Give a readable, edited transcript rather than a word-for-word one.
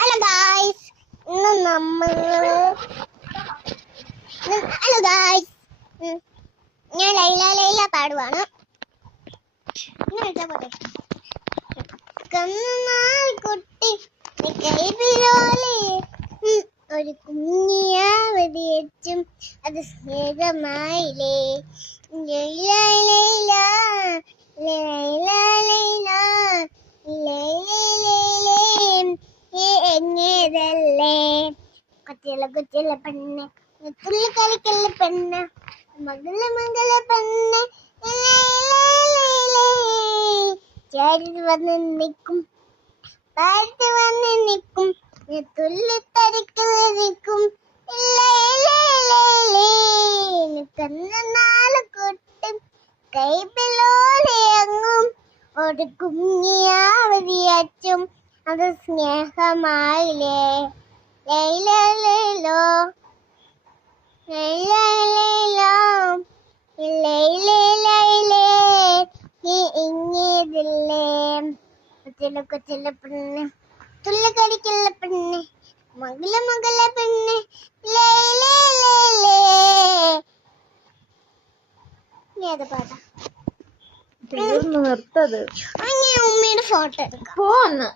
Hello guys, hello guys, ഞാൻ ലൈല പാടുവാണ്. കണ്ണുനാൾ കുട്ടി കൈവിലോലെ ഒരു കുഞ്ഞിയാവതിയച്ചും അത് സ്നേഹമായില്ലേ. എങ്ങേതല്ലേ കൊച്ചില പെണ്ണ് തുള്ളി കളിക്കല്ല പെണ്ണ് മകള പെണ്ണ് ചേരി വന്ന് നിൽക്കും താഴ്ത്തി വന്ന് നിൽക്കും തുള്ളിത്തരിക്കും കണ്ണനാള് കൊട്ടും കൈപിലോലെയങ്ങും ഒരു കുഞ്ഞിയാവതിയച്ചും അത് സ്നേഹമായില്ലേ. ലൈലോ നീ ഇങ്ങേതില്ലേ കൊച്ചില പെണ്ണ് തുള്ളി കളിക്കല്ല പെണ്ണ് മകള പെണ്ണ് ഏത് പാട്ടാ? തീർന്നു നിർത്തത്. ഉമ്മയുടെ ഫോട്ടോ എടുക്കാം. പോന്ന്.